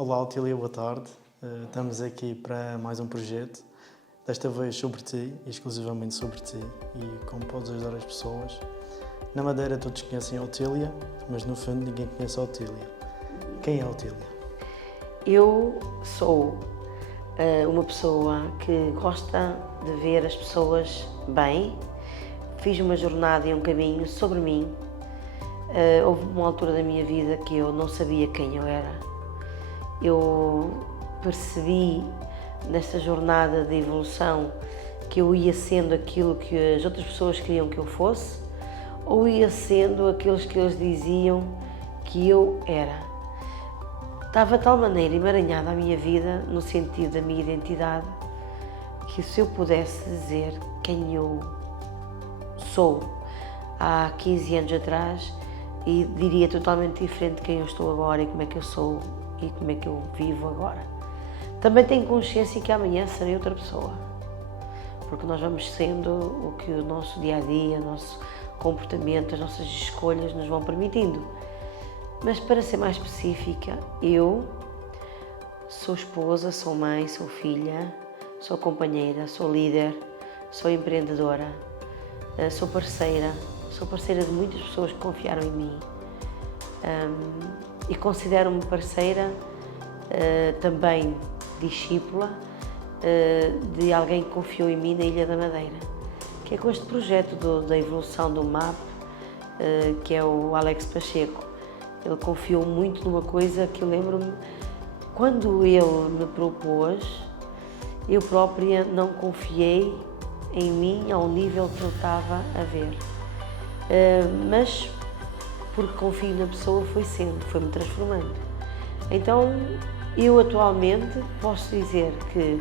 Olá, Otília, boa tarde. Estamos aqui para mais um projeto, desta vez sobre ti, exclusivamente sobre ti e como podes ajudar as pessoas. Na Madeira todos conhecem a Otília, mas no fundo ninguém conhece a Otília. Quem é a Otília? Eu sou uma pessoa que gosta de ver as pessoas bem. Fiz uma jornada e um caminho sobre mim. Houve uma altura da minha vida que eu não sabia quem eu era. Eu percebi nesta jornada de evolução que eu ia sendo aquilo que as outras pessoas queriam que eu fosse ou ia sendo aqueles que eles diziam que eu era. Estava de tal maneira emaranhada a minha vida, no sentido da minha identidade, que se eu pudesse dizer quem eu sou há 15 anos atrás, e diria totalmente diferente de quem eu estou agora e como é que eu sou e como é que eu vivo agora. Também tenho consciência que amanhã serei outra pessoa, porque nós vamos sendo o que o nosso dia-a-dia, o nosso comportamento, as nossas escolhas nos vão permitindo. Mas para ser mais específica, eu sou esposa, sou mãe, sou filha, sou companheira, sou líder, sou empreendedora, sou parceira de muitas pessoas que confiaram em mim e considero-me parceira também discípula de alguém que confiou em mim na Ilha da Madeira, que é com este projeto da evolução do MAP, que é o Alex Pacheco. Ele confiou muito numa coisa que eu lembro-me, quando ele me propôs, eu própria não confiei em mim ao nível que eu estava a ver. Mas, porque confio na pessoa, foi-me transformando. Então, eu atualmente posso dizer que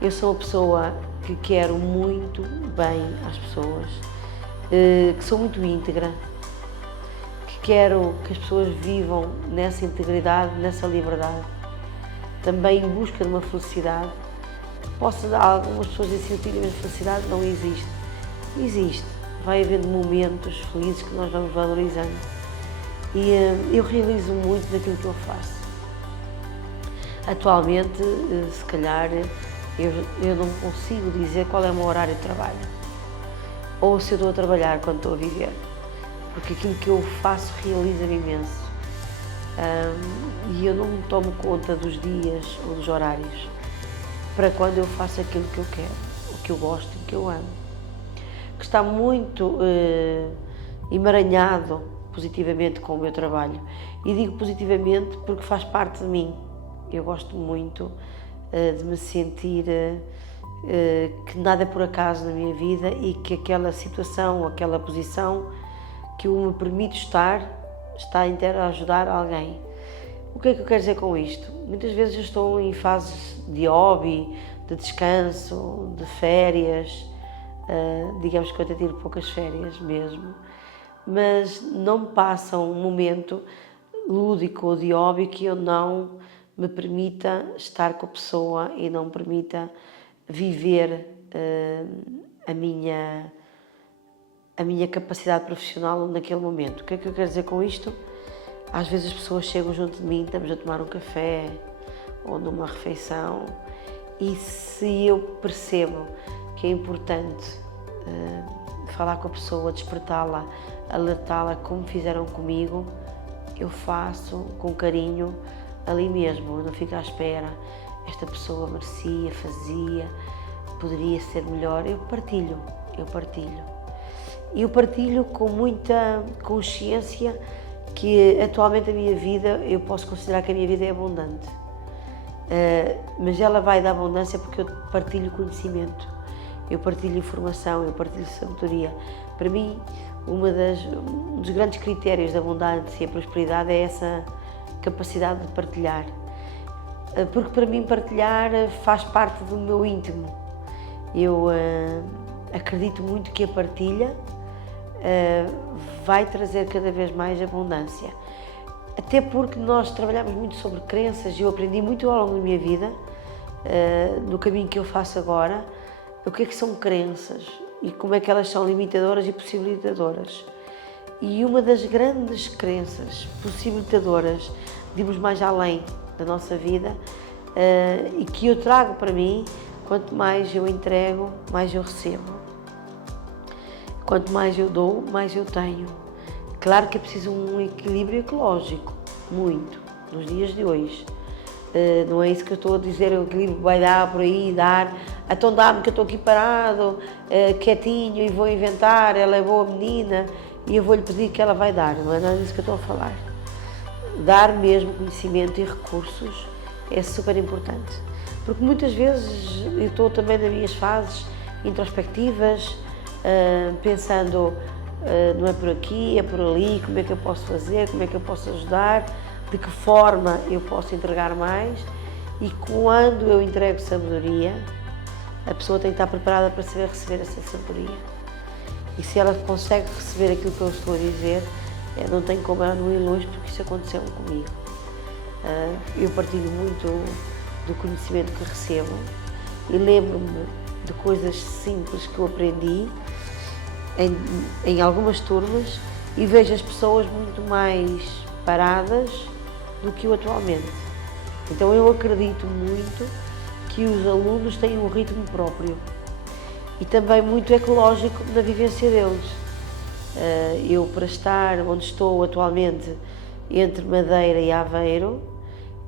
eu sou uma pessoa que quero muito bem às pessoas, que sou muito íntegra, quero que as pessoas vivam nessa integridade, nessa liberdade, também em busca de uma felicidade. Algumas pessoas dizem que a felicidade não existe. Existe, vai havendo momentos felizes que nós vamos valorizando. E eu realizo muito daquilo que eu faço. Atualmente, se calhar, eu não consigo dizer qual é o meu horário de trabalho, ou se eu estou a trabalhar quando estou a viver. Porque aquilo que eu faço realiza-me imenso e eu não me tomo conta dos dias ou dos horários para quando eu faço aquilo que eu quero, o que eu gosto, o que eu amo, que está muito emaranhado positivamente com o meu trabalho, e digo positivamente porque faz parte de mim. Eu gosto muito de me sentir que nada é por acaso na minha vida e que aquela situação, aquela posição que me permite estar, está a ajudar alguém. O que é que eu quero dizer com isto? Muitas vezes eu estou em fases de hobby, de descanso, de férias, digamos que eu até tiro poucas férias mesmo, mas não me passa um momento lúdico ou de hobby que eu não me permita estar com a pessoa e não me permita viver a minha capacidade profissional naquele momento. O que é que eu quero dizer com isto? Às vezes as pessoas chegam junto de mim, estamos a tomar um café ou numa refeição, e se eu percebo que é importante falar com a pessoa, despertá-la, alertá-la como fizeram comigo, eu faço com carinho ali mesmo, eu não fico à espera. Esta pessoa merecia, fazia, poderia ser melhor. Eu partilho. E eu partilho com muita consciência que atualmente a minha vida, eu posso considerar que a minha vida é abundante. Mas ela vai da abundância porque eu partilho conhecimento, eu partilho informação, eu partilho sabedoria. Para mim, um dos grandes critérios da abundância e prosperidade é essa capacidade de partilhar. Porque para mim partilhar faz parte do meu íntimo. Eu acredito muito que a partilha vai trazer cada vez mais abundância. Até porque nós trabalhamos muito sobre crenças e eu aprendi muito ao longo da minha vida, no caminho que eu faço agora, o que é que são crenças e como é que elas são limitadoras e possibilitadoras. E uma das grandes crenças possibilitadoras de irmos mais além da nossa vida e que eu trago para mim. Quanto mais eu entrego, mais eu recebo. Quanto mais eu dou, mais eu tenho. Claro que é preciso um equilíbrio ecológico, muito, nos dias de hoje. Não é isso que eu estou a dizer, o equilíbrio vai dar por aí, dar. Então dá-me que eu estou aqui parado, quietinho e vou inventar, ela é boa menina e eu vou-lhe pedir que ela vai dar. Não é nada disso que eu estou a falar. Dar mesmo conhecimento e recursos é super importante. Porque muitas vezes eu estou também nas minhas fases introspectivas, pensando, não é por aqui, é por ali, como é que eu posso fazer, como é que eu posso ajudar, de que forma eu posso entregar mais. E quando eu entrego sabedoria, a pessoa tem que estar preparada para saber receber essa sabedoria. E se ela consegue receber aquilo que eu estou a dizer, não tem como ela não ir longe, porque isso aconteceu comigo. Eu partilho muito do conhecimento que recebo e lembro-me de coisas simples que eu aprendi em algumas turmas e vejo as pessoas muito mais paradas do que eu atualmente. Então eu acredito muito que os alunos têm um ritmo próprio e também muito ecológico na vivência deles. Eu, para estar onde estou atualmente, entre Madeira e Aveiro,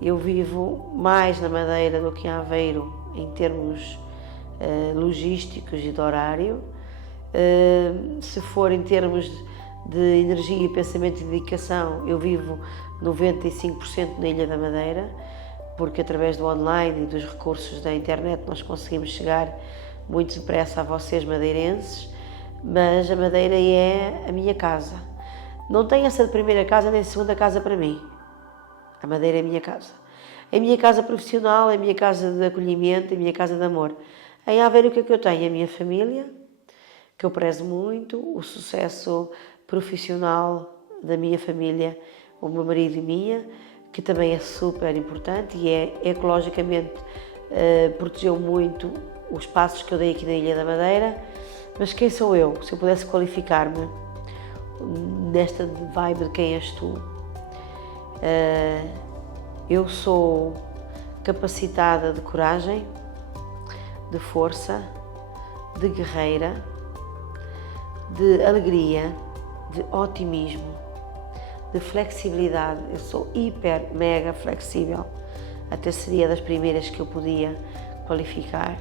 eu vivo mais na Madeira do que em Aveiro em termos logísticos e de horário. Se for em termos de energia, pensamento e dedicação, eu vivo 95% na Ilha da Madeira, porque através do online e dos recursos da internet nós conseguimos chegar muito depressa a vocês madeirenses, mas a Madeira é a minha casa. Não tem essa de primeira casa nem segunda casa para mim. A Madeira é a minha casa. É a minha casa profissional, é a minha casa de acolhimento, é a minha casa de amor. Em Aveiro o que é que eu tenho? A minha família, que eu prezo muito, o sucesso profissional da minha família, o meu marido e minha, que também é super importante e ecologicamente protegeu muito os passos que eu dei aqui na Ilha da Madeira. Mas quem sou eu? Se eu pudesse qualificar-me nesta vibe de quem és tu, eu sou capacitada de coragem, de força, de guerreira, de alegria, de otimismo, de flexibilidade. Eu sou hiper, mega flexível. Até seria das primeiras que eu podia qualificar.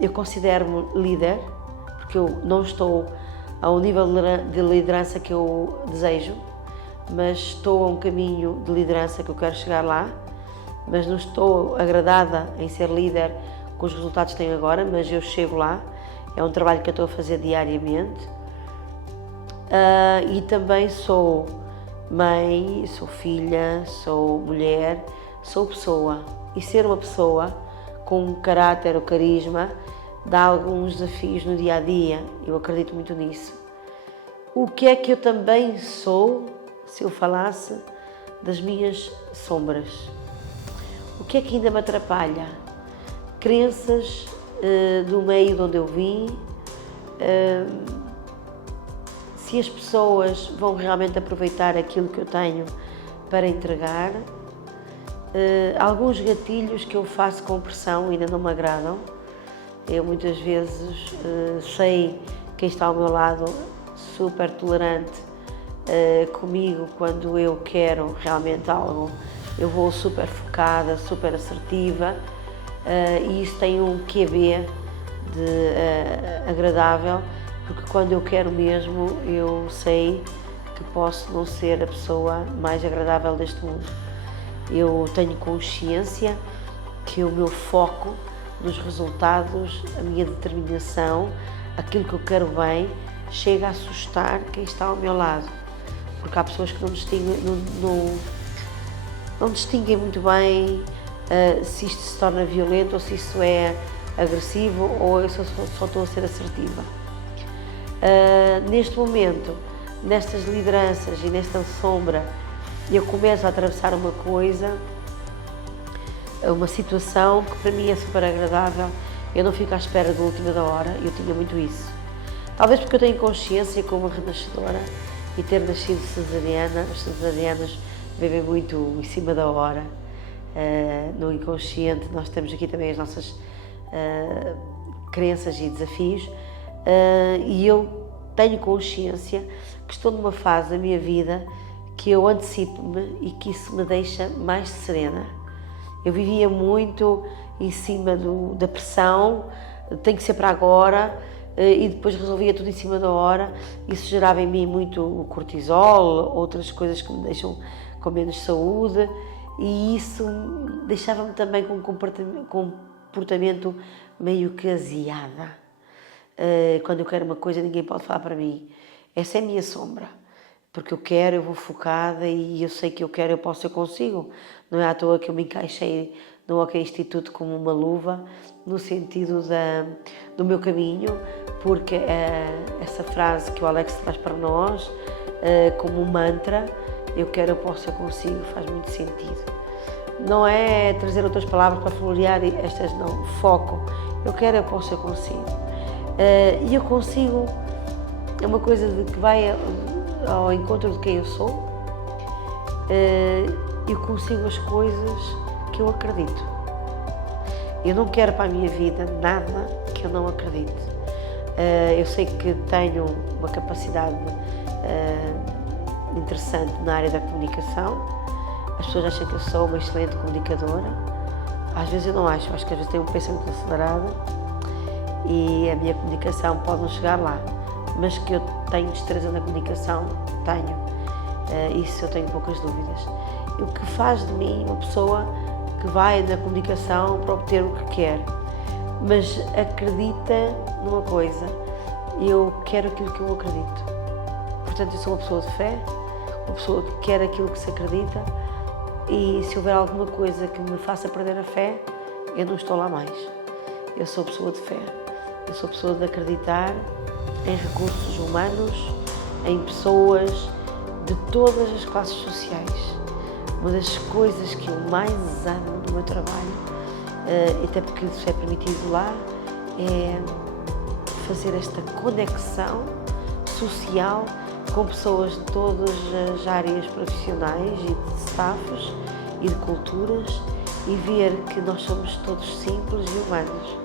Eu considero-me líder, porque eu não estou ao nível de liderança que eu desejo, mas estou a um caminho de liderança que eu quero chegar lá, mas não estou agradada em ser líder com os resultados que tenho agora, mas eu chego lá. É um trabalho que eu estou a fazer diariamente. E também sou mãe, sou filha, sou mulher, sou pessoa. E ser uma pessoa com um caráter ou carisma dá alguns desafios no dia a dia. Eu acredito muito nisso. O que é que eu também sou, se eu falasse das minhas sombras? O que é que ainda me atrapalha? Crenças do meio de onde eu vim. Se as pessoas vão realmente aproveitar aquilo que eu tenho para entregar. Alguns gatilhos que eu faço com pressão ainda não me agradam. Eu muitas vezes sei quem está ao meu lado, super tolerante comigo quando eu quero realmente algo. Eu vou super focada, super assertiva e isso tem um QB de agradável, porque quando eu quero mesmo, eu sei que posso não ser a pessoa mais agradável deste mundo. Eu tenho consciência que o meu foco nos resultados, a minha determinação, aquilo que eu quero bem, chega a assustar quem está ao meu lado. Porque há pessoas que não distinguem muito bem se isto se torna violento ou se isso é agressivo ou eu só estou a ser assertiva. Neste momento, nestas lideranças e nesta sombra, eu começo a atravessar uma coisa, uma situação que para mim é super agradável. Eu não fico à espera da última da hora, eu tinha muito isso. Talvez porque eu tenho consciência como renascedora e ter nascido cesariana. As cesarianas vivem muito em cima da hora. No inconsciente nós temos aqui também as nossas crenças e desafios, e eu tenho consciência que estou numa fase da minha vida que eu antecipo-me e que isso me deixa mais serena. Eu vivia muito em cima da pressão, tem que ser para agora, e depois resolvia tudo em cima da hora. Isso gerava em mim muito o cortisol, outras coisas que me deixam com menos saúde, e isso deixava-me também com um comportamento meio que aziada. Quando eu quero uma coisa, ninguém pode falar para mim. Essa é a minha sombra. Porque eu quero, eu vou focada, e eu sei que eu quero, eu posso, eu consigo. Não é à toa que eu me encaixei no OK Instituto como uma luva, no sentido do meu caminho, porque essa frase que o Alex traz para nós, como um mantra, eu quero, eu posso, eu consigo, faz muito sentido. Não é trazer outras palavras para florear estas, não. Foco. Eu quero, eu posso, eu consigo. E eu consigo, é uma coisa que vai ao encontro de quem eu sou. Eu consigo as coisas que eu acredito. Eu não quero para a minha vida nada que eu não acredite. Eu sei que tenho uma capacidade interessante na área da comunicação. As pessoas acham que eu sou uma excelente comunicadora. Às vezes eu não acho que às vezes tenho um pensamento acelerado e a minha comunicação pode não chegar lá. Mas que eu tenho destreza na comunicação, tenho. Isso eu tenho poucas dúvidas. E o que faz de mim uma pessoa que vai na comunicação para obter o que quer, mas acredita numa coisa: eu quero aquilo que eu acredito. Portanto, eu sou uma pessoa de fé, uma pessoa que quer aquilo que se acredita, e se houver alguma coisa que me faça perder a fé, eu não estou lá mais. Eu sou pessoa de fé, eu sou pessoa de acreditar em recursos humanos, em pessoas de todas as classes sociais. Uma das coisas que eu mais amo no meu trabalho, até porque isso é permitido lá, é fazer esta conexão social com pessoas de todas as áreas profissionais e de staffs e de culturas, e ver que nós somos todos simples e humanos.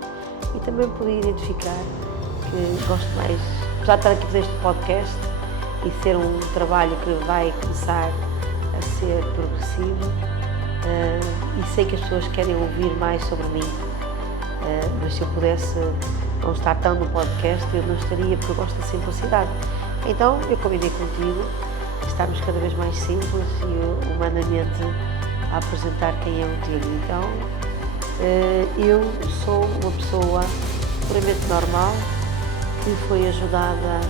E também poder identificar que gosto mais, apesar de estar aqui a fazer este podcast e ser um trabalho que vai começar a ser progressivo, e sei que as pessoas querem ouvir mais sobre mim, mas se eu pudesse não estar tão no podcast, eu não estaria, porque eu gosto da simplicidade. Então eu combinei contigo estarmos cada vez mais simples e humanamente a apresentar quem é o Otília. Então eu sou uma pessoa puramente normal, que foi ajudada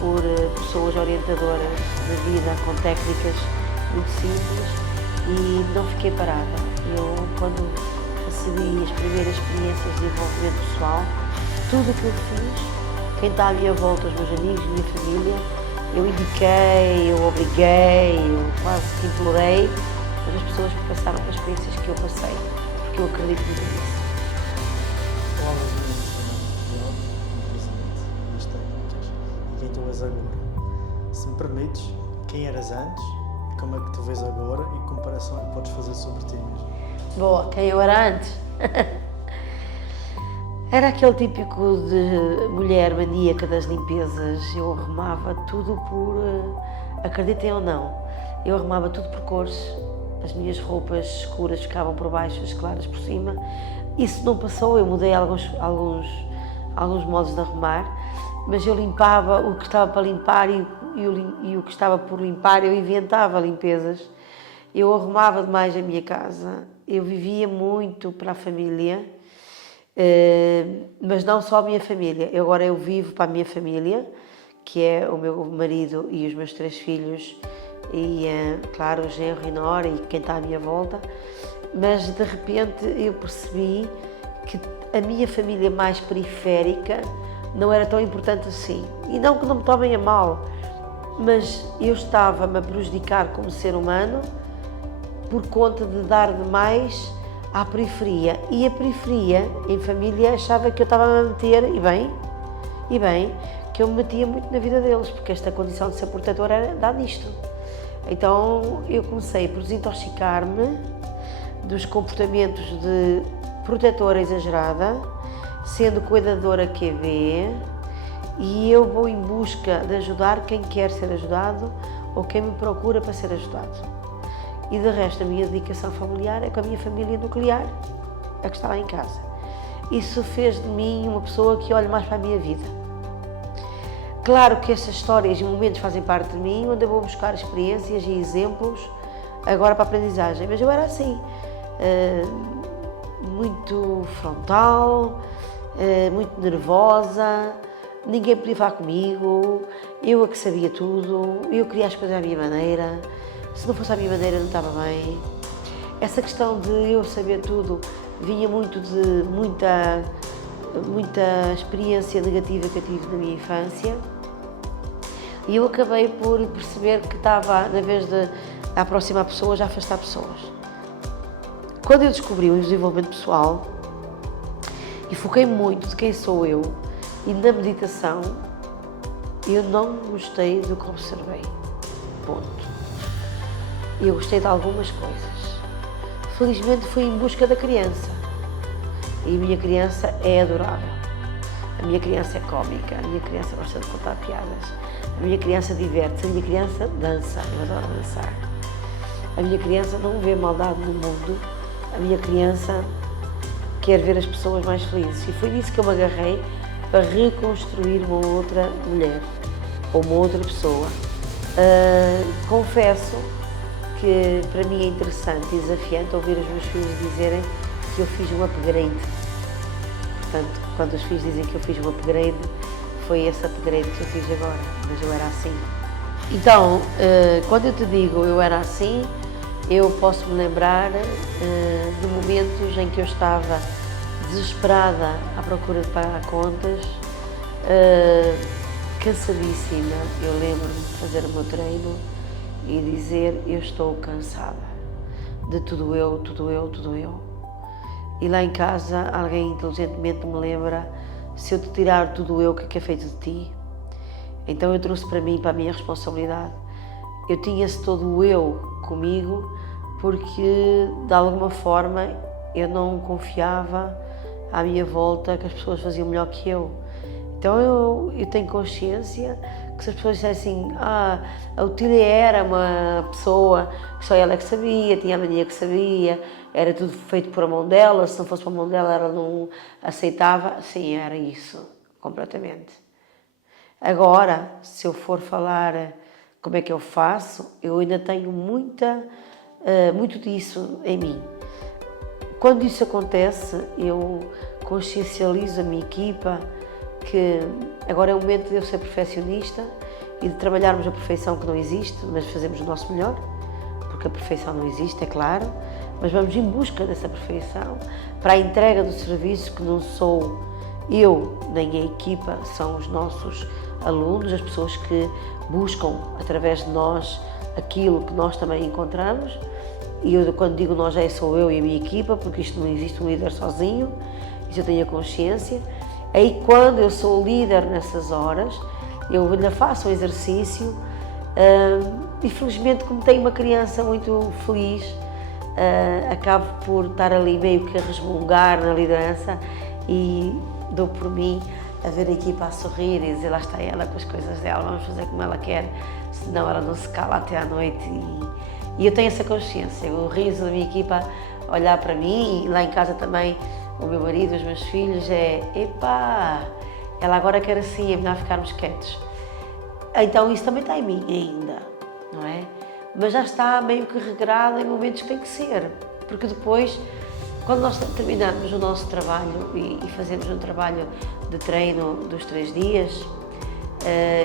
por pessoas orientadoras da vida com técnicas muito simples, e não fiquei parada. Eu, quando recebi as primeiras experiências de desenvolvimento pessoal, tudo o que eu fiz, quem está à minha volta, os meus amigos, a minha família, eu indiquei, eu obriguei, eu quase que implorei, mas as pessoas que passaram pelas experiências que eu passei, porque eu acredito muito nisso. Falavas no pensamento das técnicas e quem tu és agora. Se me permites, quem eras antes, como é que tu vês agora e que comparação é que podes fazer sobre ti mesmo? Boa, quem eu era antes? Era aquele típico de mulher maníaca das limpezas. Eu arrumava tudo por, acreditem ou não, eu arrumava tudo por cores. As minhas roupas escuras ficavam por baixo, as claras por cima. Isso não passou, eu mudei alguns modos de arrumar, mas eu limpava o que estava para limpar e o que estava por limpar, eu inventava limpezas. Eu arrumava demais a minha casa, eu vivia muito para a família, mas não só a minha família. Agora eu vivo para a minha família, que é o meu marido e os meus 3 filhos, e claro, o genro e nora e quem está à minha volta, mas de repente eu percebi que a minha família mais periférica não era tão importante assim. E não que não me tomem a mal, mas eu estava-me a prejudicar como ser humano por conta de dar demais à periferia. E a periferia, em família, achava que eu estava a meter, e bem, que eu me metia muito na vida deles, porque esta condição de ser protetora era dar nisto. Então eu comecei por desintoxicar-me dos comportamentos de protetora exagerada, sendo cuidadora QB, e eu vou em busca de ajudar quem quer ser ajudado ou quem me procura para ser ajudado. E de resto a minha dedicação familiar é com a minha família nuclear, a que está lá em casa. Isso fez de mim uma pessoa que olha mais para a minha vida. Claro que essas histórias e momentos fazem parte de mim, onde eu vou buscar experiências e exemplos agora para a aprendizagem. Mas eu era assim, muito frontal, muito nervosa, ninguém podia falar comigo, eu a que sabia tudo, eu queria as coisas à minha maneira, se não fosse à minha maneira não estava bem. Essa questão de eu saber tudo vinha muito de muita experiência negativa que eu tive na minha infância, e eu acabei por perceber que estava, na vez de aproximar pessoas, a afastar pessoas. Quando eu descobri o desenvolvimento pessoal e foquei muito de quem sou eu e na meditação, eu não gostei do que observei. Ponto. Eu gostei de algumas coisas. Felizmente fui em busca da criança. E a minha criança é adorável. A minha criança é cómica, a minha criança gosta de contar piadas, a minha criança diverte-se, a minha criança dança, eu adoro dançar. A minha criança não vê maldade no mundo, a minha criança quer ver as pessoas mais felizes. E foi nisso que eu me agarrei para reconstruir uma outra mulher, ou uma outra pessoa. Confesso que para mim é interessante e desafiante ouvir os meus filhos dizerem que eu fiz um upgrade. Portanto, quando os filhos dizem que eu fiz um upgrade, foi esse upgrade que eu fiz agora, mas eu era assim. Então, quando eu te digo eu era assim, eu posso me lembrar de momentos em que eu estava desesperada à procura de pagar contas, cansadíssima. Eu lembro-me de fazer o meu treino e dizer eu estou cansada de tudo eu, tudo eu, tudo eu. E lá em casa alguém inteligentemente me lembra: se eu te tirar tudo eu, o que é feito de ti? Então eu trouxe para mim, para a minha responsabilidade. Eu tinha-se todo o eu comigo porque de alguma forma eu não confiava à minha volta que as pessoas faziam melhor que eu. Então eu tenho consciência que se as pessoas dissessem a Otília era uma pessoa que só ela é que sabia, tinha a mania que sabia, era tudo feito por a mão dela, se não fosse por a mão dela ela não aceitava, sim, era isso, completamente. Agora, se eu for falar como é que eu faço, eu ainda tenho muito disso em mim. Quando isso acontece, eu consciencializo a minha equipa que agora é o momento de eu ser perfeccionista e de trabalharmos a perfeição que não existe, mas fazemos o nosso melhor, porque a perfeição não existe, é claro, mas vamos em busca dessa perfeição para a entrega do serviço que não sou eu nem a equipa, são os nossos alunos, as pessoas que buscam através de nós aquilo que nós também encontramos. E eu, quando digo nós, sou eu e a minha equipa, porque isto não existe um líder sozinho, isso eu tenho a consciência. Aí quando eu sou líder nessas horas, eu ainda faço um exercício e felizmente, como tenho uma criança muito feliz, acabo por estar ali meio que a resmungar na liderança e dou por mim a ver a equipa a sorrir e dizer: lá está ela com as coisas dela, vamos fazer como ela quer, senão ela não se cala até à noite. E eu tenho essa consciência, o riso da minha equipa olhar para mim, e lá em casa também o meu marido, os meus filhos, epá, ela agora quer assim, é melhor ficarmos quietos. Então isso também está em mim ainda, não é? Mas já está meio que regrado em momentos que tem que ser, porque depois, quando nós terminamos o nosso trabalho e fazemos um trabalho de treino dos 3 dias,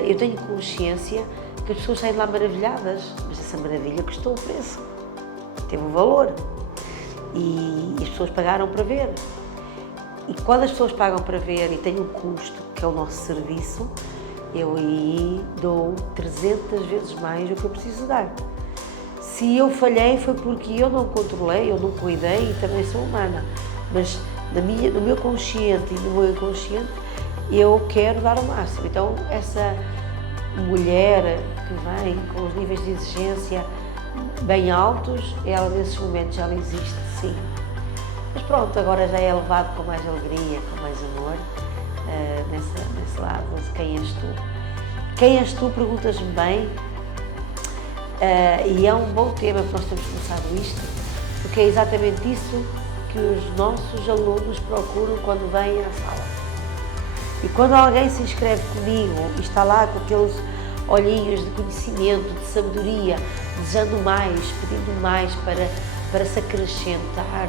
eu tenho consciência que as pessoas saem de lá maravilhadas, mas essa maravilha custou o preço, teve um valor e as pessoas pagaram para ver. E quando as pessoas pagam para ver e tem um custo, que é o nosso serviço, eu aí dou 300 vezes mais do que eu preciso dar. Se eu falhei foi porque eu não controlei, eu não cuidei e também sou humana, mas no meu consciente e no meu inconsciente eu quero dar o máximo. Então mulher que vem com os níveis de exigência bem altos, ela nesses momentos já existe, sim. Mas pronto, agora já é levado com mais alegria, com mais amor, nesse lado. Quem és tu? Quem és tu? Perguntas-me bem, e é um bom tema que nós temos começado isto, porque é exatamente isso que os nossos alunos procuram quando vêm à sala. E quando alguém se inscreve comigo e está lá com aqueles olhinhos de conhecimento, de sabedoria, desejando mais, pedindo mais para se acrescentar,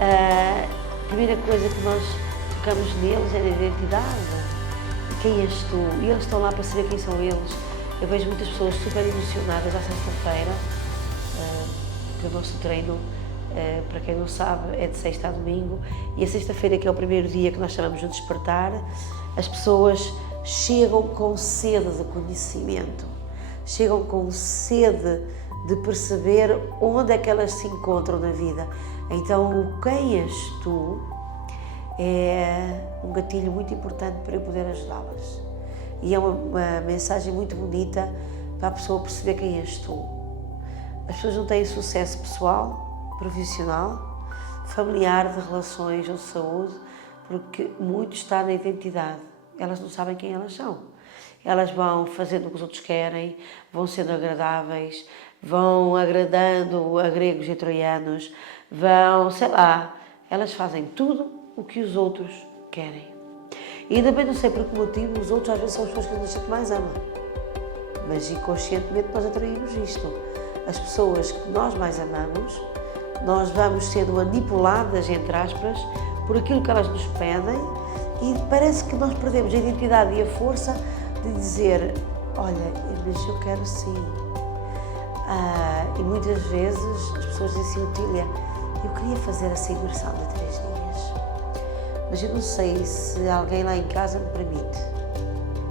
a primeira coisa que nós tocamos neles é a identidade. Quem és tu? E eles estão lá para saber quem são eles. Eu vejo muitas pessoas super emocionadas à sexta-feira, porque o nosso treino, para quem não sabe, é de sexta a domingo, e a sexta-feira, que é o primeiro dia que nós chamamos de despertar, as pessoas chegam com sede de conhecimento, chegam com sede de perceber onde é que elas se encontram na vida. Então, o quem és tu é um gatilho muito importante para eu poder ajudá-las. E é uma mensagem muito bonita para a pessoa perceber quem és tu. As pessoas não têm sucesso pessoal, profissional, familiar, de relações ou de saúde, porque muito está na identidade. Elas não sabem quem elas são. Elas vão fazendo o que os outros querem, vão sendo agradáveis, vão agradando a gregos e troianos, vão, sei lá, elas fazem tudo o que os outros querem. E ainda bem, não sei por que motivo, os outros às vezes são as pessoas que a gente mais ama. Mas inconscientemente nós atraímos isto. As pessoas que nós mais amamos, nós vamos sendo manipuladas, entre aspas, por aquilo que elas nos pedem, e parece que nós perdemos a identidade e a força de dizer: olha, mas eu quero sim. E muitas vezes as pessoas dizem assim: Otília, eu queria fazer essa imersão de 3 dias, mas eu não sei se alguém lá em casa me permite,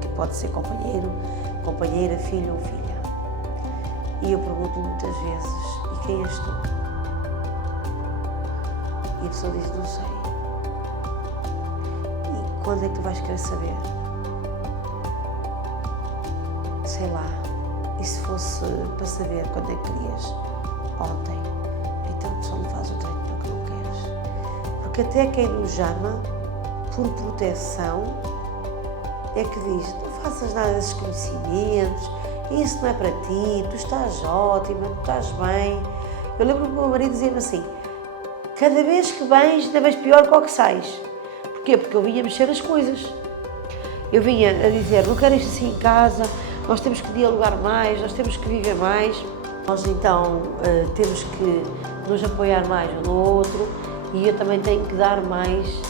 que pode ser companheiro, companheira, filho ou filha. E eu pergunto muitas vezes: e quem és tu? E a pessoa diz: não sei. E quando é que tu vais querer saber? Sei lá. E se fosse para saber quando é que querias? Ontem. Então a pessoa não faz o treino porque não queres. Porque até quem nos ama, por proteção, é que diz: não faças nada desses conhecimentos, isso não é para ti, tu estás ótima, tu estás bem. Eu lembro que o meu marido dizia-me assim: cada vez que vens, ainda vens pior que ao que sais. Porquê? Porque eu vinha mexer as coisas. Eu vinha a dizer: não quero isto assim em casa, nós temos que dialogar mais, nós temos que viver mais. Nós então temos que nos apoiar mais um no outro, e eu também tenho que dar mais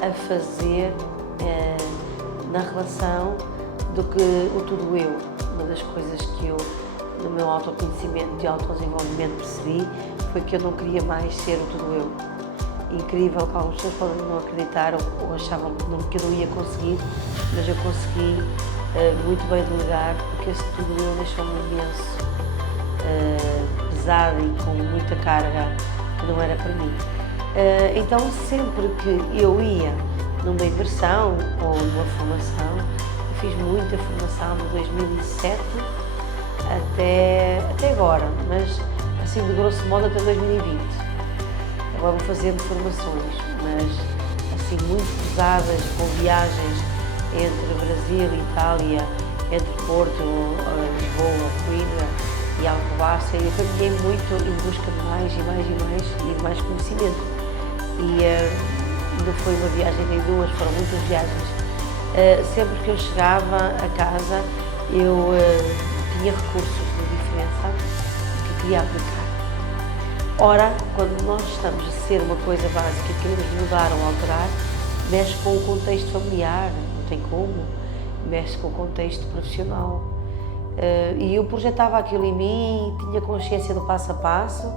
a fazer na relação do que o tudo eu. Uma das coisas que eu, no meu autoconhecimento e autodesenvolvimento, percebi foi que eu não queria mais ser o tudo eu. Incrível que algumas pessoas podem não acreditar ou achavam que eu não ia conseguir, mas eu consegui muito bem delegar, porque esse tudo eu deixou-me imenso pesado e com muita carga que não era para mim. Então, sempre que eu ia numa imersão ou numa formação, eu fiz muita formação de 2007 até agora, mas assim de grosso modo até 2020. Agora vou fazendo formações, mas assim muito pesadas, com viagens entre Brasil e Itália, entre Porto, Lisboa, Coimbra e Alcobaça. Eu caminhei muito em busca de mais e mais e mais e de mais conhecimento. E não foi uma viagem nem duas, foram muitas viagens. Sempre que eu chegava a casa, eu tinha recursos de diferença que queria aplicar. Ora, quando nós estamos a ser uma coisa básica e queremos mudar ou alterar, mexe com o contexto familiar, não tem como, mexe com o contexto profissional. E eu projetava aquilo em mim, tinha consciência do passo a passo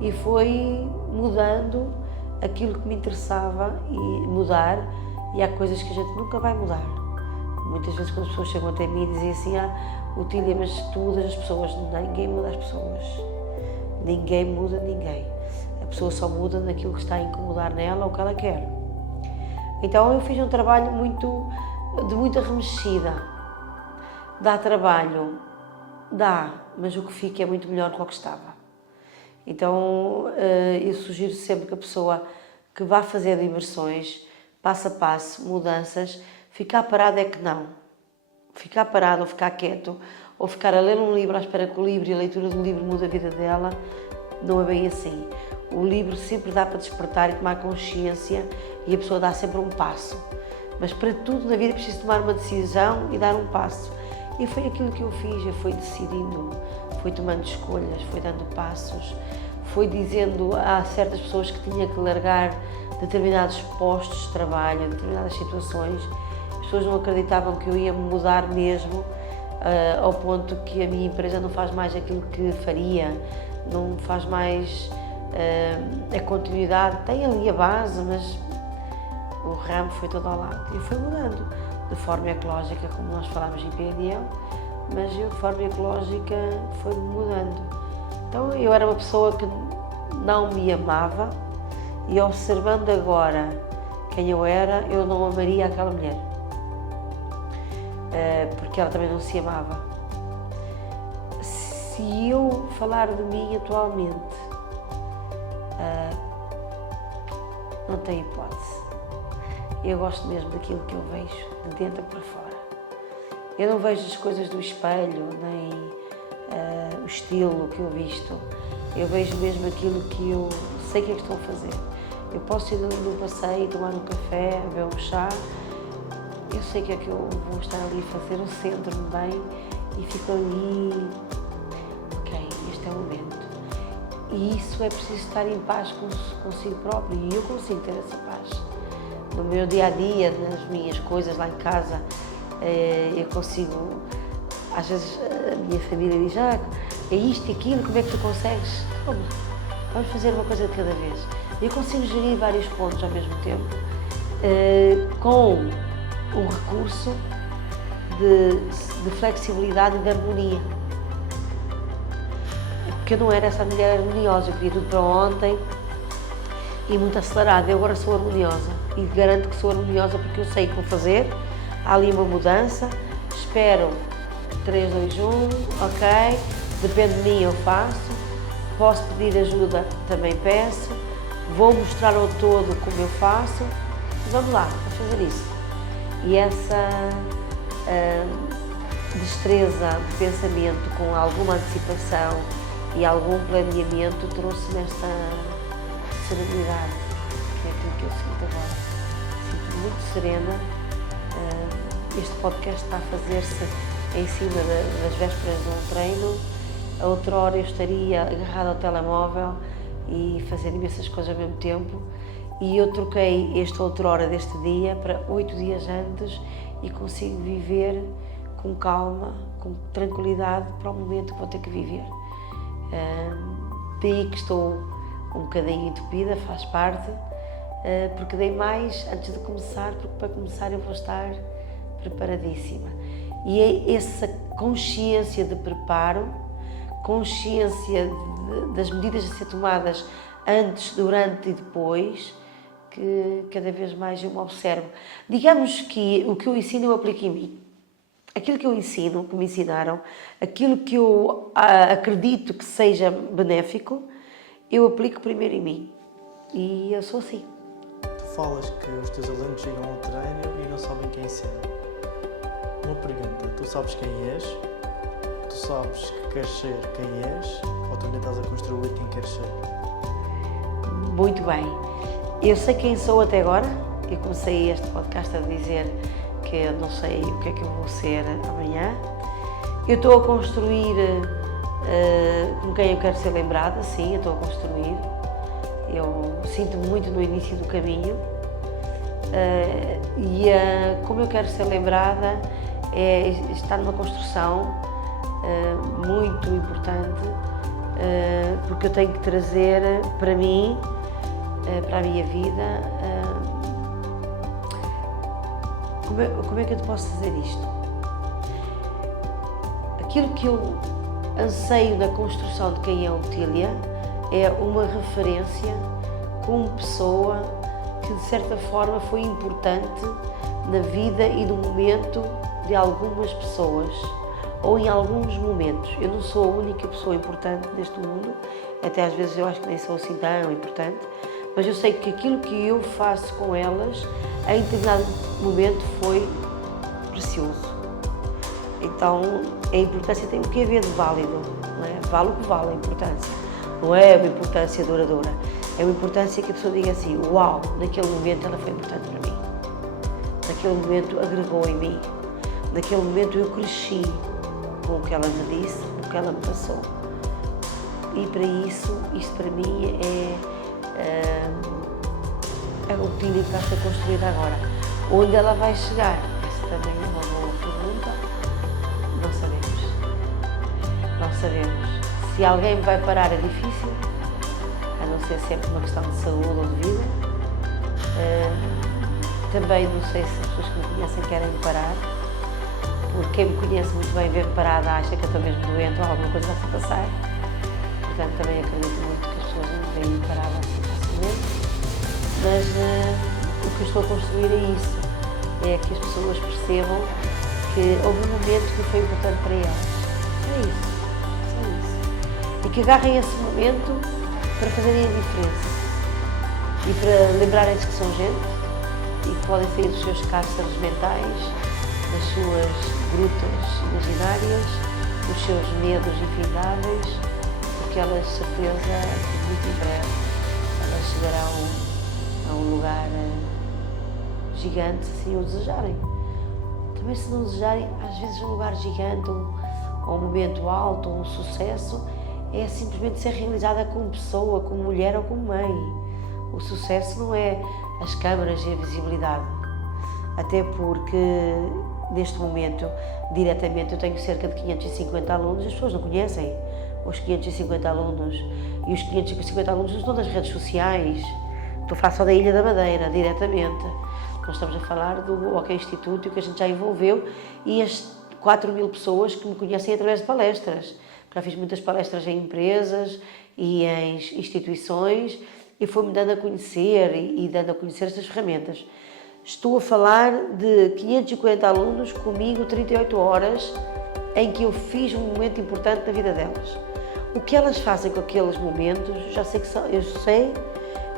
e foi mudando aquilo que me interessava e mudar, e há coisas que a gente nunca vai mudar. Muitas vezes quando as pessoas chegam até mim e dizem assim: Otília, mas tu mudas as pessoas. Ninguém muda as pessoas. Ninguém muda ninguém. A pessoa só muda naquilo que está a incomodar nela ou que ela quer. Então eu fiz um trabalho de muita remexida. Dá trabalho? Dá, mas o que fica é muito melhor do que o que estava. Então, eu sugiro sempre que a pessoa que vá fazer imersões, passo a passo, mudanças, ficar parado é que não. Ficar parado ou ficar quieto, ou ficar a ler um livro à espera que o livro e a leitura do livro mude a vida dela, não é bem assim. O livro sempre dá para despertar e tomar consciência e a pessoa dá sempre um passo. Mas para tudo na vida é preciso tomar uma decisão e dar um passo. E foi aquilo que eu fiz, eu fui decidindo, fui tomando escolhas, fui dando passos, fui dizendo a certas pessoas que tinha que largar determinados postos de trabalho, determinadas situações. As pessoas não acreditavam que eu ia mudar mesmo, ao ponto que a minha empresa não faz mais aquilo que faria, não faz mais a continuidade, tem ali a base, mas o ramo foi todo ao lado e foi mudando, de forma ecológica, como nós falámos em PNL, mas eu de forma ecológica foi mudando. Então eu era uma pessoa que não me amava e observando agora quem eu era, eu não amaria aquela mulher, porque ela também não se amava. Se eu falar de mim atualmente, não tem hipótese. Eu gosto mesmo daquilo que eu vejo, de dentro para fora. Eu não vejo as coisas do espelho, nem o estilo que eu visto. Eu vejo mesmo aquilo que eu sei que é que estou a fazer. Eu posso ir num passeio, tomar um café, beber um chá. Eu sei que é que eu vou estar ali a fazer, eu centro-me bem e fico ali. Ok, este é o momento. E isso é preciso estar em paz consigo próprio e eu consigo ter essa paz. No meu dia-a-dia, nas minhas coisas lá em casa, eu consigo, às vezes a minha família diz, é isto e aquilo, como é que tu consegues? Calma, vamos fazer uma coisa de cada vez. Eu consigo gerir vários pontos ao mesmo tempo, com o recurso de flexibilidade e de harmonia. Porque eu não era essa mulher harmoniosa, eu queria tudo para ontem e muito acelerada. Eu agora sou harmoniosa e garanto que sou harmoniosa porque eu sei o que vou fazer. Há ali uma mudança, espero 3, 2, 1, ok, depende de mim, eu faço. Posso pedir ajuda, também peço. Vou mostrar ao todo como eu faço. Vamos lá, vamos fazer isso. E essa destreza de pensamento com alguma antecipação e algum planeamento trouxe-me esta serenidade, que é aquilo que eu sinto agora. Sinto-me muito serena. Este podcast está a fazer-se em cima das vésperas de um treino. A outra hora eu estaria agarrada ao telemóvel e fazer imensas coisas ao mesmo tempo. E eu troquei esta outra hora deste dia para 8 dias antes e consigo viver com calma, com tranquilidade para o momento que vou ter que viver. Daí que estou um bocadinho entupida, faz parte, porque dei mais antes de começar, porque para começar eu vou estar preparadíssima. E é essa consciência de preparo, consciência das medidas a ser tomadas antes, durante e depois, que cada vez mais eu me observo. Digamos que o que eu ensino eu aplico em mim. Aquilo que eu ensino, que me ensinaram, aquilo que eu acredito que seja benéfico, eu aplico primeiro em mim. E eu sou assim. Tu falas que os teus alunos chegam ao treino e não sabem quem são. Uma pergunta, tu sabes quem és? Tu sabes que queres ser quem és? Ou tu ainda estás a construir quem queres ser? Muito bem. Eu sei quem sou até agora. Eu comecei este podcast a dizer que eu não sei o que é que eu vou ser amanhã. Eu estou a construir com quem eu quero ser lembrada, sim, eu estou a construir. Eu sinto-me muito no início do caminho como eu quero ser lembrada é estar numa construção muito importante, porque eu tenho que trazer para mim, para a minha vida, como é que eu te posso dizer isto? Aquilo que eu anseio na construção de quem é Otília é uma referência como pessoa que de certa forma foi importante na vida e no momento de algumas pessoas. ou em alguns momentos. Eu não sou a única pessoa importante neste mundo, até às vezes eu acho que nem sou assim tão importante, mas eu sei que aquilo que eu faço com elas, em determinado momento, foi precioso. Então, a importância tem que haver de válido, não é? Vale o que vale a importância. Não é uma importância duradoura, é uma importância que a pessoa diga assim, uau, naquele momento ela foi importante para mim. Naquele momento agregou em mim. Naquele momento eu cresci com o que ela me disse, com o que ela me passou. E para isso, isto para mim é o que está a ser construído agora. Onde ela vai chegar? Essa também é uma boa pergunta. Não sabemos. Não sabemos. Se alguém me vai parar é difícil, a não ser sempre uma questão de saúde ou de vida. Também não sei se as pessoas que me conhecem querem me parar, porque quem me conhece muito bem vê-me parada acha que eu estou mesmo doente ou alguma coisa vai passar. Portanto, também acredito muito que as pessoas não me veem parada assim facilmente. Mas o que eu estou a construir é isso, é que as pessoas percebam que houve um momento que foi importante para elas. É isso, só isso. E que agarrem esse momento para fazerem a diferença e para lembrarem-se que são gente e que podem sair dos seus cárceres mentais, das suas grutas imaginárias, dos seus medos infindáveis, porque elas, de certeza, muito em breve, elas chegarão a um lugar gigante, se o desejarem. Também se não desejarem, às vezes um lugar gigante, ou um momento alto, ou um sucesso, é simplesmente ser realizada como pessoa, como mulher ou como mãe. O sucesso não é as câmaras e a visibilidade. Até porque, neste momento, diretamente, eu tenho cerca de 550 alunos, as pessoas não conhecem os 550 alunos. E os 550 alunos não estão nas redes sociais. Estou a falar só da Ilha da Madeira, diretamente. Nós estamos a falar do OK Instituto, que a gente já envolveu, e as 4.000 pessoas que me conhecem através de palestras. Já fiz muitas palestras em empresas e em instituições, e foi-me dando a conhecer e dando a conhecer estas ferramentas. Estou a falar de 550 alunos comigo, 38 horas, em que eu fiz um momento importante na vida delas. O que elas fazem com aqueles momentos, eu sei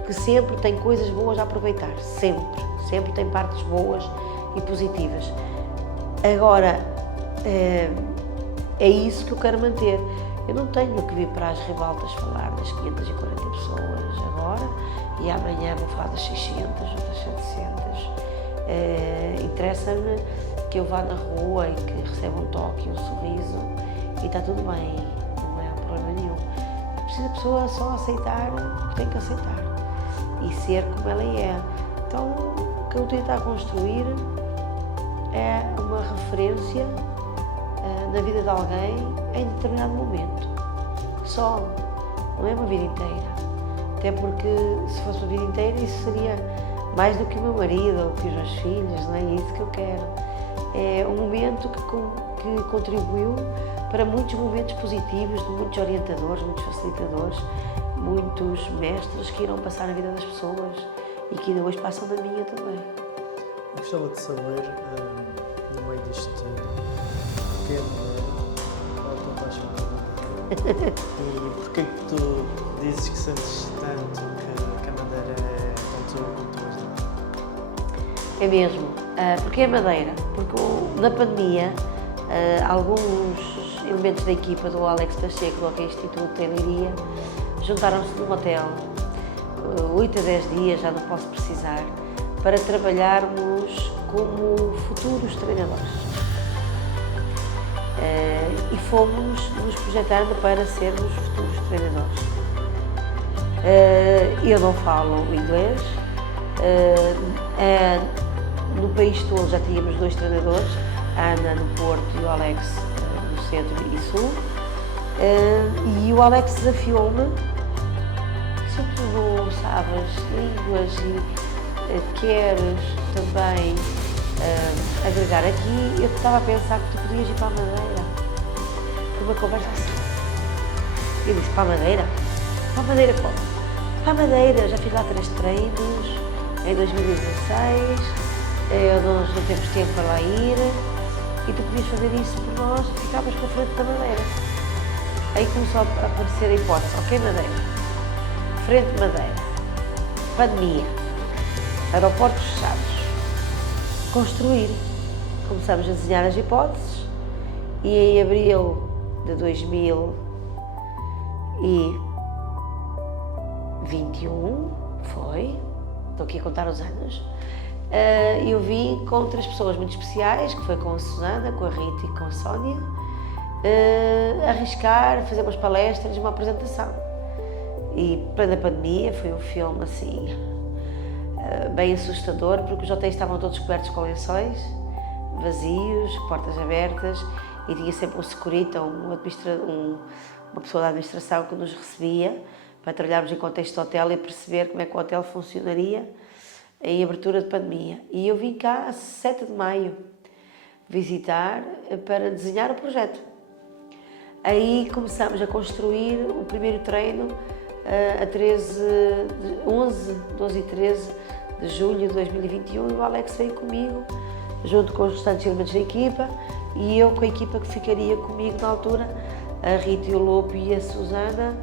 que sempre tem coisas boas a aproveitar, sempre tem partes boas e positivas. Agora, é isso que eu quero manter. Eu não tenho que vir para as ribaltas falar das 540 pessoas agora e amanhã vou falar das 600 ou das 700. Interessa-me que eu vá na rua e que receba um toque, um sorriso e está tudo bem, não é problema nenhum. Precisa a pessoa só aceitar o que tem que aceitar e ser como ela é. Então, o que eu tentar construir é uma referência na vida de alguém em determinado momento. Só, não é uma vida inteira. Até porque, se fosse uma vida inteira, isso seria mais do que o meu marido ou que os meus filhos, não é isso que eu quero. É um momento que contribuiu para muitos momentos positivos, de muitos orientadores, muitos facilitadores, muitos mestres que irão passar na vida das pessoas e que ainda hoje passam na minha também. Eu gostava de saber, no meio disto tudo, porquê a Madeira, qual a tua paixão pela Madeira? E porquê que tu dizes que sentes tanto que a Madeira é tão tua como tu és lá? É mesmo. Porque é Madeira? Porque na pandemia, alguns elementos da equipa do Alex Pacheco, do OK Instituto em Leiria, juntaram-se num hotel, 8 a 10 dias, já não posso precisar, para trabalharmos como futuros treinadores. E fomos nos projetando para sermos futuros treinadores. Eu não falo inglês, no país todo já tínhamos 2 treinadores, a Ana no Porto e o Alex no Centro e Sul, e o Alex desafiou-me, se tu não sabes línguas e queres também agregar aqui, eu estava a pensar que tu podias ir para a Madeira. Foi uma conversa assim. Eu disse, para a Madeira? Para a Madeira como? Para a Madeira, já fiz lá 3 treinos em 2016, nós não temos tempo para lá ir e tu podias fazer isso por nós e ficavas com a frente da Madeira. Aí começou a aparecer a hipótese, ok Madeira, frente de Madeira, pandemia, aeroportos fechados, construir. Começamos a desenhar as hipóteses e em abril de 2021, estou aqui a contar os anos, eu vim com 3 pessoas muito especiais, que foi com a Susana, com a Rita e com a Sónia, arriscar, fazer umas palestras e uma apresentação. E plena pandemia, foi um filme assim, bem assustador, porque os hotéis estavam todos cobertos com lençóis, vazios, portas abertas, e tinha sempre um securita, uma pessoa da administração que nos recebia para trabalharmos em contexto de hotel e perceber como é que o hotel funcionaria em abertura de pandemia. E eu vim cá a 7 de maio visitar para desenhar o projeto. Aí começámos a construir o primeiro treino a 12 e 13 de julho de 2021 e o Alex veio comigo, junto com os restantes elementos da equipa, e eu com a equipa que ficaria comigo na altura, a Rita e o Lopo e a Susana,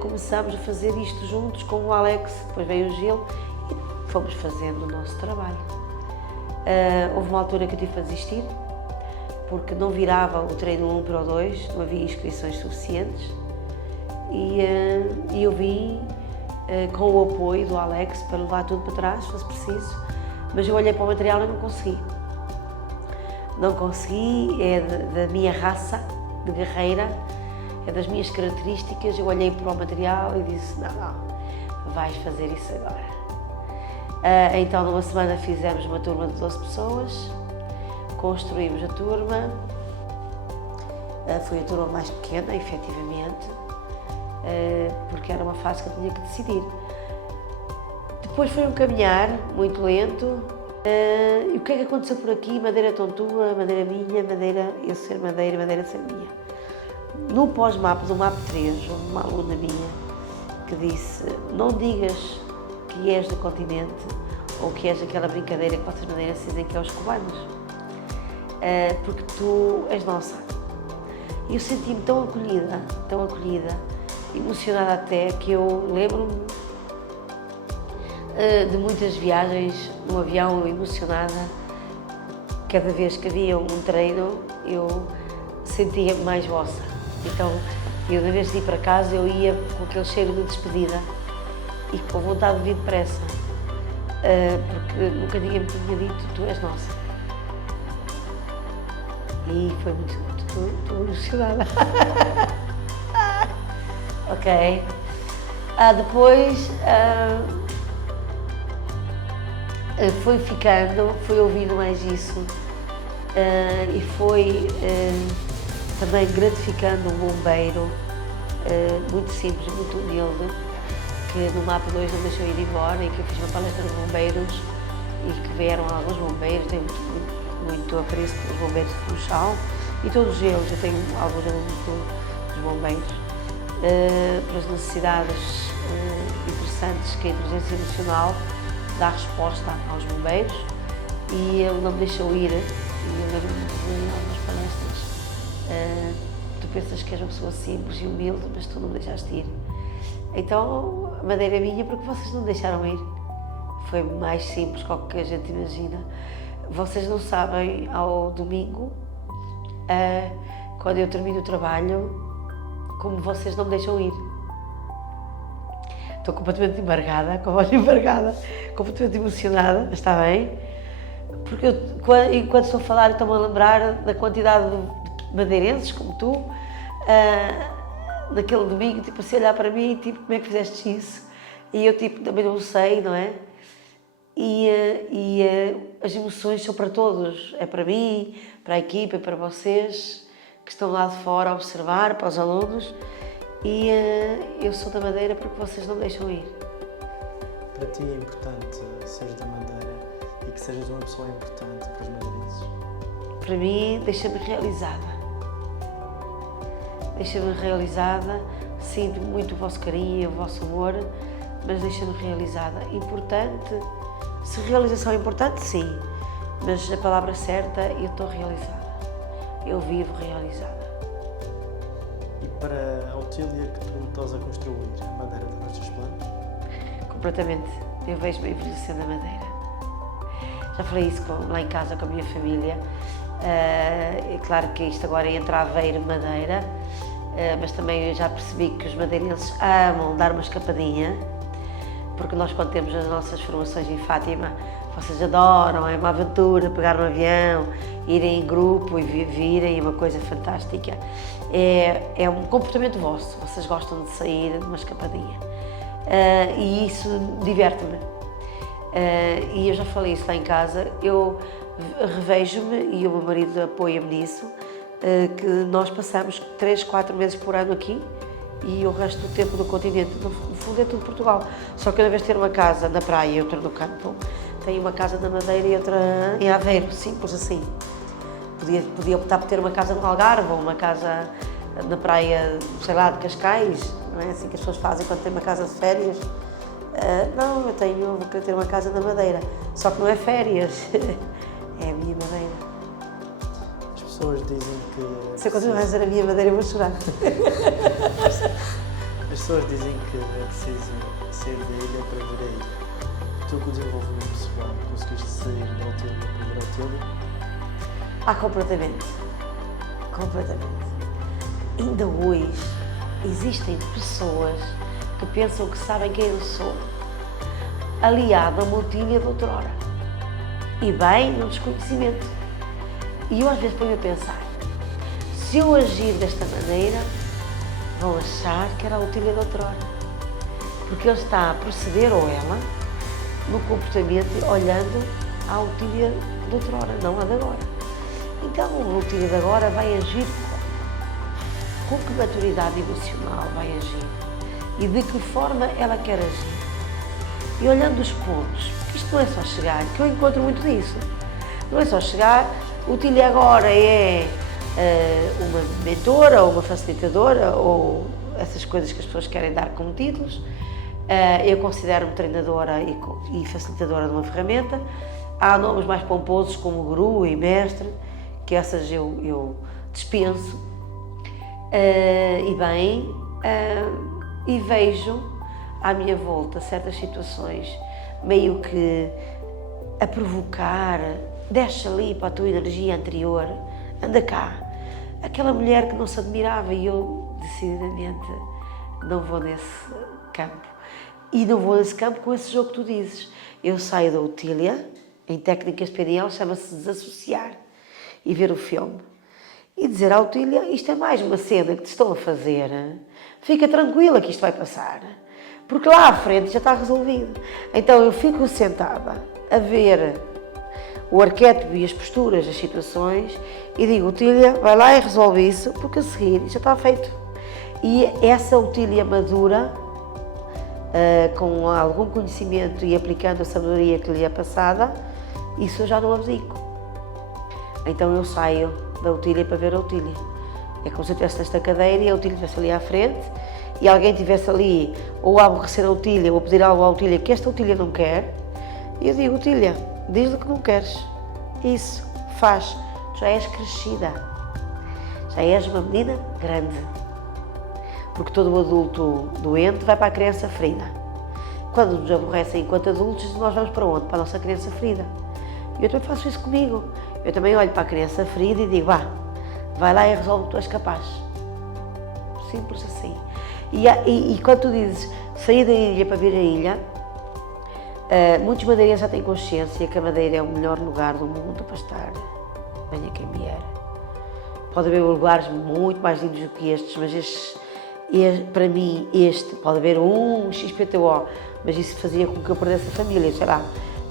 começámos a fazer isto juntos com o Alex, depois veio o Gil e fomos fazendo o nosso trabalho. Houve uma altura que eu tive para desistir, porque não virava o treino 1 para o 2, não havia inscrições suficientes, e eu vim com o apoio do Alex para levar tudo para trás, se fosse preciso, mas eu olhei para o material e não consegui. Não consegui, é da minha raça de guerreira, é das minhas características. Eu olhei para o material e disse, não, vais fazer isso agora. Então numa semana fizemos uma turma de 12 pessoas, construímos a turma, foi a turma mais pequena, efetivamente, porque era uma fase que eu tinha que decidir. Depois foi um caminhar muito lento. E o que é que aconteceu por aqui? Madeira tão tua, madeira minha, madeira eu ser madeira, madeira ser minha. No pós-mapa do MAP 3, houve uma aluna minha que disse, não digas que és do continente ou que és aquela brincadeira que vocês madeiras dizem que é os cubanos, porque tu és nossa. E eu senti-me tão acolhida, emocionada até, que eu lembro-me de muitas viagens no avião, emocionada. Cada vez que havia um treino, eu sentia-me mais vossa. Então, eu, de vez de ir para casa, eu ia com aquele cheiro de despedida e com vontade de vir depressa, porque nunca ninguém me tinha dito, tu és nossa. E foi muito emocionada. Ok. Depois, foi ficando, foi ouvindo mais isso e foi também gratificando um bombeiro muito simples, muito humilde, que no MAP 2 não deixou ir embora e que eu fiz uma palestra de bombeiros e que vieram alguns bombeiros, tenho muito apreço pelos bombeiros de Funchal e todos eles, eu tenho alguns alunos dos bombeiros, pelas necessidades interessantes que a inteligência emocional dá resposta aos bombeiros, e ele não me deixou ir. E eu lembro-me de dizer em algumas palestras, tu pensas que és uma pessoa simples e humilde, mas tu não me deixaste ir. Então a madeira é minha porque vocês não me deixaram ir. Foi mais simples do que a gente imagina. Vocês não sabem, ao domingo, quando eu termino o trabalho, como vocês não me deixam ir. Estou completamente embargada, com a voz embargada, completamente emocionada, mas está bem. Porque eu, enquanto estou a falar, estou-me a lembrar da quantidade de madeirenses, como tu, naquele domingo, tipo, assim, olhar para mim, tipo, como é que fizeste isso? E eu, tipo, também não sei, não é? E as emoções são para todos, é para mim, para a equipa, para vocês, que estão lá de fora a observar, para os alunos. E eu sou da Madeira porque vocês não deixam ir. Para ti é importante seres da Madeira e que sejas uma pessoa importante para os madeirenses? Para mim, deixa-me realizada. Deixa-me realizada, sinto muito o vosso carinho, o vosso amor, mas deixa-me realizada. Importante, se realização é importante, sim. mas a palavra certa, eu estou realizada. Eu vivo realizada. E para a Otília que tu estás a construir, a Madeira está nos teus planos? Completamente. Eu vejo-me envelhecer na Madeira. Já falei isso lá em casa com a minha família. É claro que isto agora é entre Aveiro e Madeira, mas também eu já percebi que os madeirenses amam dar uma escapadinha, porque nós quando temos as nossas formações em Fátima, vocês adoram, é uma aventura, pegar um avião, irem em grupo e virem, é uma coisa fantástica. É um comportamento vosso, vocês gostam de sair de uma escapadinha. E isso diverte-me. E eu já falei isso lá em casa, eu revejo-me e o meu marido apoia-me nisso, que nós passamos 3, 4 meses por ano aqui e o resto do tempo no continente, no fundo é tudo Portugal. Só que ao invés de ter uma casa na praia e outra no campo, tenho uma casa na Madeira e outra em Aveiro, simples assim. Podia optar por ter uma casa no Algarve ou uma casa na praia, sei lá, de Cascais, não é assim que as pessoas fazem quando têm uma casa de férias. Não, vou querer ter uma casa na Madeira, só que não é férias, é a minha Madeira. As pessoas dizem que... Se eu continuar a dizer a minha Madeira, eu vou chorar. As pessoas dizem que é preciso sair da ilha para ver a ilha. Tu, com o desenvolvimento pessoal, conseguiste sair da Otília para ver a Otília? Completamente. Completamente. Ainda hoje existem pessoas que pensam que sabem quem eu sou, aliado a uma Otília de outrora. E bem no desconhecimento. E eu às vezes ponho a pensar, se eu agir desta maneira, vão achar que era a Otília de outrora. Porque ele está a proceder, ou ela, no comportamento olhando à Otília de outrora, não a de agora. Então a Otília de agora vai agir com que maturidade emocional vai agir e de que forma ela quer agir. E olhando os pontos, porque isto não é só chegar, que eu encontro muito disso. Não é só chegar, a Otília agora é uma mentora ou uma facilitadora ou essas coisas que as pessoas querem dar como títulos. Eu considero-me treinadora e facilitadora de uma ferramenta. Há nomes mais pomposos como guru e mestre, que essas eu dispenso. E vejo à minha volta certas situações meio que a provocar, deixa ali para a tua energia anterior, anda cá. Aquela mulher que não se admirava e eu decididamente não vou nesse campo. E não vou nesse campo com esse jogo que tu dizes. Eu saio da Otília, em técnicas de PNL chama-se desassociar e ver o filme. E dizer à Otília, isto é mais uma cena que te estão a fazer, fica tranquila que isto vai passar, porque lá à frente já está resolvido. Então eu fico sentada a ver o arquétipo e as posturas, as situações, e digo, Otília, vai lá e resolve isso, porque a seguir já está feito. E essa Otília madura, com algum conhecimento e aplicando a sabedoria que lhe é passada, isso eu já não abdico. Então eu saio da Otília para ver a Otília. É como se eu estivesse nesta cadeira e a Otília estivesse ali à frente e alguém estivesse ali ou a aborrecer a Otília ou a pedir algo à Otília que esta Otília não quer. E eu digo, Otília, diz-lhe que não queres. Isso, faz. Tu já és crescida. Já és uma menina grande. Porque todo o adulto doente vai para a criança ferida. Quando nos aborrecem enquanto adultos, nós vamos para onde? Para a nossa criança ferida. E eu também faço isso comigo. Eu também olho para a criança ferida e digo, vai lá e resolve o que tu és capaz. Simples assim. E quando tu dizes sair da ilha para vir à ilha, muitos madeirenses já têm consciência que a Madeira é o melhor lugar do mundo para estar. Venha quem vier. Pode haver lugares muito mais lindos do que estes, mas para mim, pode haver um XPTO, mas isso fazia com que eu perdesse a família, sei lá.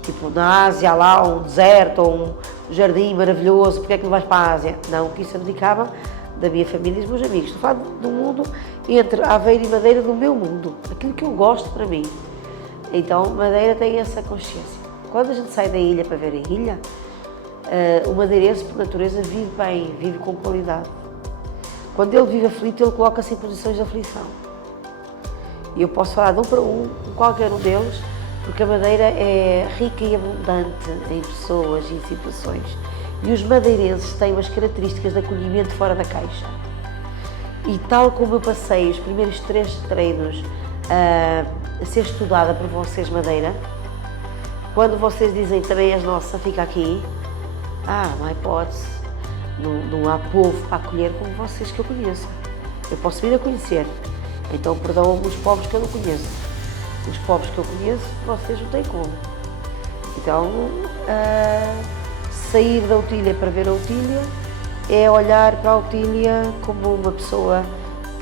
Tipo, na Ásia, lá, um deserto ou um jardim maravilhoso, porque é que não vais para a Ásia? Não, que isso abdicava da minha família e dos meus amigos. Estou a falar do mundo entre Aveiro e Madeira, do meu mundo, aquilo que eu gosto para mim. Então, Madeira tem essa consciência. Quando a gente sai da ilha para ver a ilha, o madeirense, por natureza, vive bem, vive com qualidade. Quando ele vive aflito, ele coloca-se em posições de aflição. E eu posso falar de um para um, com qualquer um deles, porque a Madeira é rica e abundante em pessoas e em situações. E os madeirenses têm umas características de acolhimento fora da caixa. E tal como eu passei os primeiros 3 treinos a ser estudada por vocês, Madeira, quando vocês dizem também és nossa, fica aqui, não há hipótese, não há povo para acolher como vocês que eu conheço. Eu posso vir a conhecer, então perdoam-me os povos que eu não conheço. Os povos que eu conheço, vocês não têm como. Então, sair da Outilha para ver a Outilha é olhar para a Outilha como uma pessoa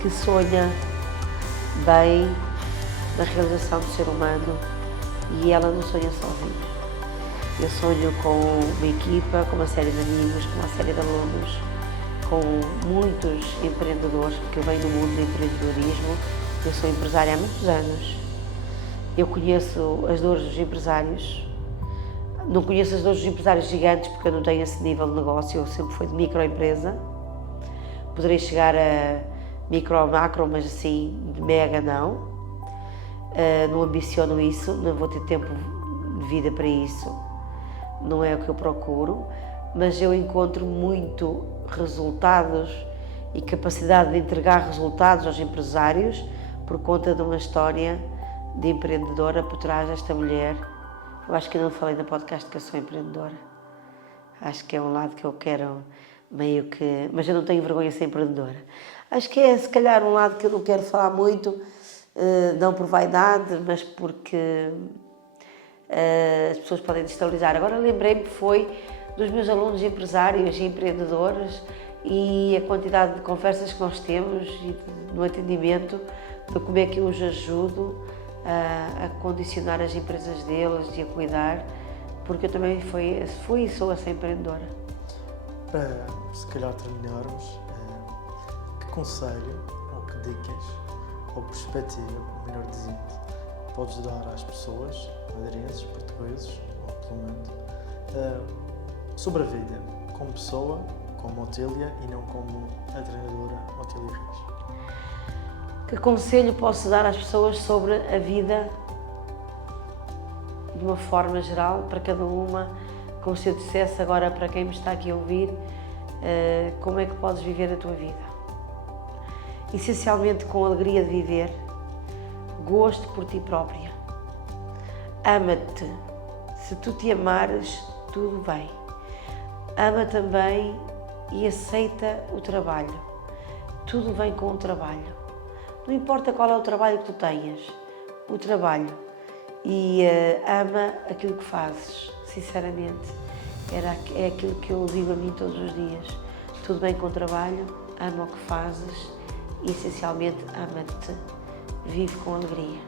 que sonha bem na realização do ser humano e ela não sonha sozinha. Eu sonho com uma equipa, com uma série de amigos, com uma série de alunos, com muitos empreendedores, porque eu venho do mundo do empreendedorismo, eu sou empresária há muitos anos. Eu conheço as dores dos empresários, não conheço as dores dos empresários gigantes porque eu não tenho esse nível de negócio, eu sempre fui de microempresa. Poderei chegar a micro, macro, mas assim, de mega não. Não ambiciono isso, não vou ter tempo de vida para isso, não é o que eu procuro, mas eu encontro muito resultados e capacidade de entregar resultados aos empresários por conta de uma história de empreendedora por trás desta mulher. Eu acho que eu não falei no podcast que eu sou empreendedora. Acho que é um lado que eu quero meio que... Mas eu não tenho vergonha de ser empreendedora. Acho que é, se calhar, um lado que eu não quero falar muito, não por vaidade, mas porque as pessoas podem destabilizar. Agora lembrei-me foi dos meus alunos empresários e empreendedores e a quantidade de conversas que nós temos e no atendimento de como é que eu os ajudo a condicionar as empresas deles e a cuidar, porque eu também fui e sou essa empreendedora. Para, se calhar, terminarmos, que conselho, ou que dicas, ou perspectiva, melhor dizendo, podes dar às pessoas, madeirenses, portugueses, ou pelo mundo, sobre a vida, como pessoa, como Outília e não como a treinadora Outília Reis? Que conselho posso dar às pessoas sobre a vida de uma forma geral, para cada uma, como se eu dissesse agora para quem me está aqui a ouvir, como é que podes viver a tua vida? Essencialmente com a alegria de viver, gosto por ti própria, ama-te, se tu te amares, tudo bem, ama também e aceita o trabalho, tudo vem com o trabalho. Não importa qual é o trabalho que tu tenhas, o trabalho, e ama aquilo que fazes, sinceramente. É aquilo que eu digo a mim todos os dias. Tudo bem com o trabalho, ama o que fazes e, essencialmente, ama-te. Vive com alegria.